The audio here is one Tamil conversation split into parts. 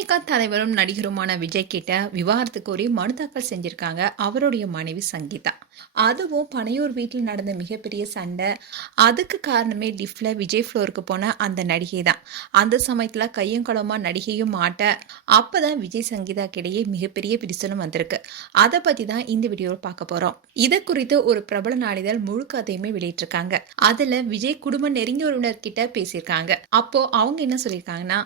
தாவேகா தலைவரும் நடிகருமான விஜய் கிட்ட விவாகரத்து கோரி மனு தாக்கல் செஞ்சிருக்காங்க அவருடைய மனைவி சங்கீதா. அதுவும் பனையூர் வீட்டில் நடந்த மிகப்பெரிய சண்டை. அதுக்கு காரணமே லிஃப்ட்ல விஜய் ஃப்ளோருக்கு போன அந்த நடிகை தான். அந்த சமயத்துல கையும் களமா நடிகையும் மாட்ட அப்பதான் விஜய் சங்கீதா கிடையே மிகப்பெரிய பிரிசலும் வந்திருக்கு. அதை பத்தி தான் இந்த வீடியோவில் பார்க்க போறோம். இதை குறித்து ஒரு பிரபல நாளிதழ் முழு கதையுமே வெளியிட்டிருக்காங்க. அதுல விஜய் குடும்ப நெருங்கிய உறவினர் கிட்ட பேசியிருக்காங்க. அப்போ அவங்க என்ன சொல்லியிருக்காங்கன்னா,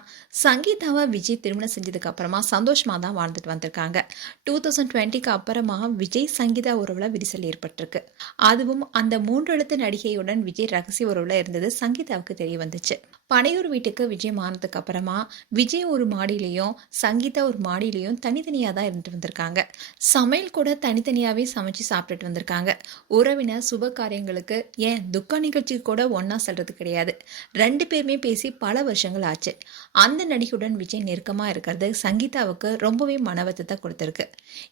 சங்கீதாவை விஜய் திருமணம் செஞ்சதுக்கு அப்புறமா சந்தோஷமா தான் வாழ்ந்துட்டு வந்திருக்காங்க. 2020க்கு அப்புறமா விஜய் சங்கீதா உறவுல விரிசல் ஏற்பட்டிருக்கு. அதுவும் அந்த 3 எழுத்து நடிகையுடன் விஜய் ரகசிய உறவுல இருந்தது சங்கீதாவுக்கு தெரிய வந்துச்சு. பனையூர் வீட்டுக்கு விஜய் மாறினதுக்கு அப்புறமா விஜய் ஒரு மாடியிலையும் சங்கீதா ஒரு மாடியிலையும் தனித்தனியா தான் இருந்துட்டு வந்திருக்காங்க. சமையல் கூட தனித்தனியாவே சமைச்சு சாப்பிட்டுட்டு வந்திருக்காங்க. உறவினர் சுப காரியங்களுக்கு ஏன் துக்க நிகழ்ச்சிக்கு கூட ஒன்னா செல்றது கிடையாது. 2 பேருமே பேசி பல வருஷங்கள் ஆச்சு. அந்த நடிகையுடன் விஜய் நெருக்கமா இருக்கிறது சங்கீதாவுக்கு ரொம்பவே மனவத்தத்தை கொடுத்திருக்கு.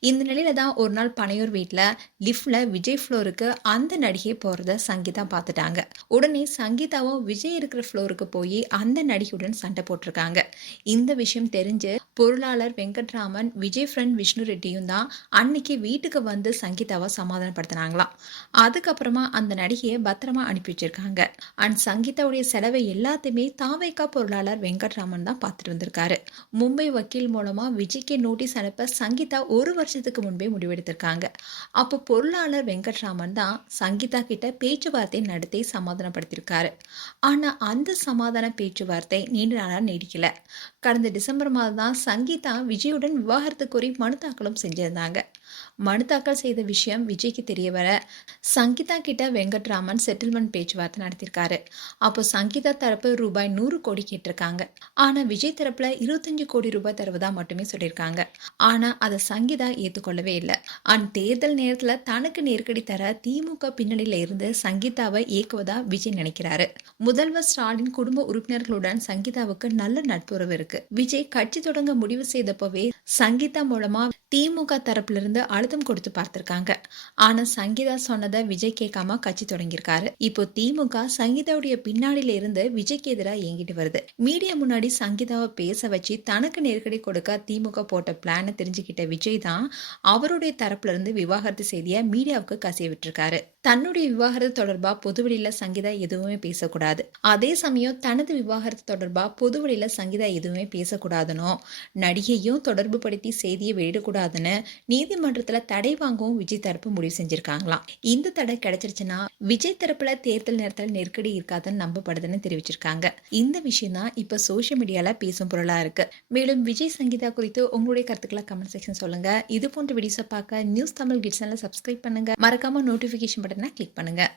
இந்த நிலையில தான் ஒரு நாள் பனையூர் வீட்டில் லிஃப்ட்ல விஜய் ஃப்ளோருக்கு அந்த நடிகை போறத சங்கீதா பார்த்துட்டாங்க. உடனே சங்கீதாவும் விஜய் இருக்கிற ஃப்ளோருக்கு போய் அந்த நடிகையுடன் சண்டை போட்டிருக்காங்க. இந்த விஷயம் தெரிஞ்சு பொருளாளர் வெங்கட்ராமன் விஜய் ஃப்ரெண்ட் விஷ்ணு ரெட்டியும் தான் அன்னைக்கு வீட்டுக்கு வந்து சங்கீதாவை சமாதானப்படுத்தினாங்களாம். அதுக்கப்புறமா அந்த நடிகையை பத்திரமா அனுப்பி வச்சிருக்காங்க. அண்ட் சங்கீதாவுடைய செலவை எல்லாத்தையுமே தாவேகா பொருளாளர் வெங்கட்ராமன் தான் பார்த்துட்டு வந்திருக்காரு. மும்பை வக்கீல் மூலமா விஜய்க்கு நோட்டீஸ் அனுப்ப சங்கீதா 1 வருஷத்துக்கு முன்பே முடிவெடுத்திருக்காங்க. அப்போ பொருளாளர் வெங்கட்ராமன் தான் சங்கீதா கிட்ட பேச்சுவார்த்தை நடத்தி சமாதானப்படுத்தியிருக்காரு. ஆனா அந்த சமாதான பேச்சுவார்த்தை நீண்ட நாளா நீடிக்கல. கடந்த டிசம்பர் மாதம் தான் சங்கீதா விஜயுடன் விவாகரத்து கோரி மனு தாக்கலும் செஞ்சிருந்தாங்க. மனு தாக்கல் செய்த விஷயம் விஜய்க்கு தெரிய வர சங்கீதா கிட்ட வெங்கட்ராமன் செட்டில்மெண்ட் பேச்சுவார்த்தை நடத்தியிருக்காரு. அப்போ சங்கீதா தரப்பு ரூபாய் 100 கோடி கேட்டிருக்காங்க. ஆனா விஜய் தரப்புல 25 கோடி ரூபாய் தருவதா மட்டுமே சொல்லியிருக்காங்க. ஆனா அதை சங்கீதா ஏத்துக்கொள்ளவே இல்லை. தேர்தல் நேரத்துல தனக்கு நெருக்கடி தர திமுக பின்னணியில இருந்து சங்கீதாவை இயக்குவதா விஜய் நினைக்கிறாரு. முதல்வர் ஸ்டாலின் குடும்ப உறுப்பினர்களுடன் சங்கீதாவுக்கு நல்ல நட்புறவு இருக்கு. விஜய் கட்சி தொடங்க முடிவு செய்தப்பவே சங்கீதா மூலமா திமுக தரப்புல இருந்து அழுத்தம் கொடுத்து பார்த்திருக்காங்க. ஆனா சங்கீதா சொன்னதை விஜய் கேட்காம கட்சி தொடங்கியிருக்காரு. இப்போ திமுக சங்கீதாவுடைய பின்னாடியில இருந்து விஜய்க்கு எதிராக இயங்கிட்டு வருது. மீடியா முன்னாடி சங்கீதாவை பேச வச்சு தனக்கு நெருக்கடி கொடுக்க திமுக போட்ட பிளான தெரிஞ்சுக்கிட்ட விஜய் தான் அவருடைய தரப்புல இருந்து விவாகரத்து செய்தியை மீடியாவுக்கு கசிய விட்டுருக்காரு. தன்னுடைய விவாகரத்து தொடர்பா பொதுவெளியில சங்கீதா எதுவுமே பேசக்கூடாது, அதே சமயம் தனது விவாகரத்து தொடர்பா பொதுவெளியில சங்கீதா எதுவுமே பேசக்கூடாதுன்னு நடிகையும் தொடர்பு படுத்தி செய்தியை வெளியிடக்கூடாதுன்னு நீதிமன்றத்துல தடை வாங்கவும் விஜய் தரப்பு முடிவு செஞ்சிருக்காங்களாம். இந்த தடை கிடைச்சிருச்சுன்னா விஜய் தரப்புல தேர்தல் நேரத்தில் நெருக்கடி இருக்காதுன்னு நம்பப்படுதுன்னு தெரிவிச்சிருக்காங்க. இந்த விஷயம் தான் இப்ப சோசியல் மீடியால பேசும் பொருளா இருக்கு. மேலும் விஜய் சங்கீதா குறித்து உங்களுடைய கருத்துக்களை கமெண்ட் செக்ஷன் சொல்லுங்க. இது போன்ற வீடியோஸை பார்க்க நியூஸ் தமிழ் கிட்ஸ் சேனலை சப்ஸ்கிரைப் பண்ணுங்க. மறக்காம நோட்டிபிகேஷன் பட்டனை கிளிக் பண்ணுங்க.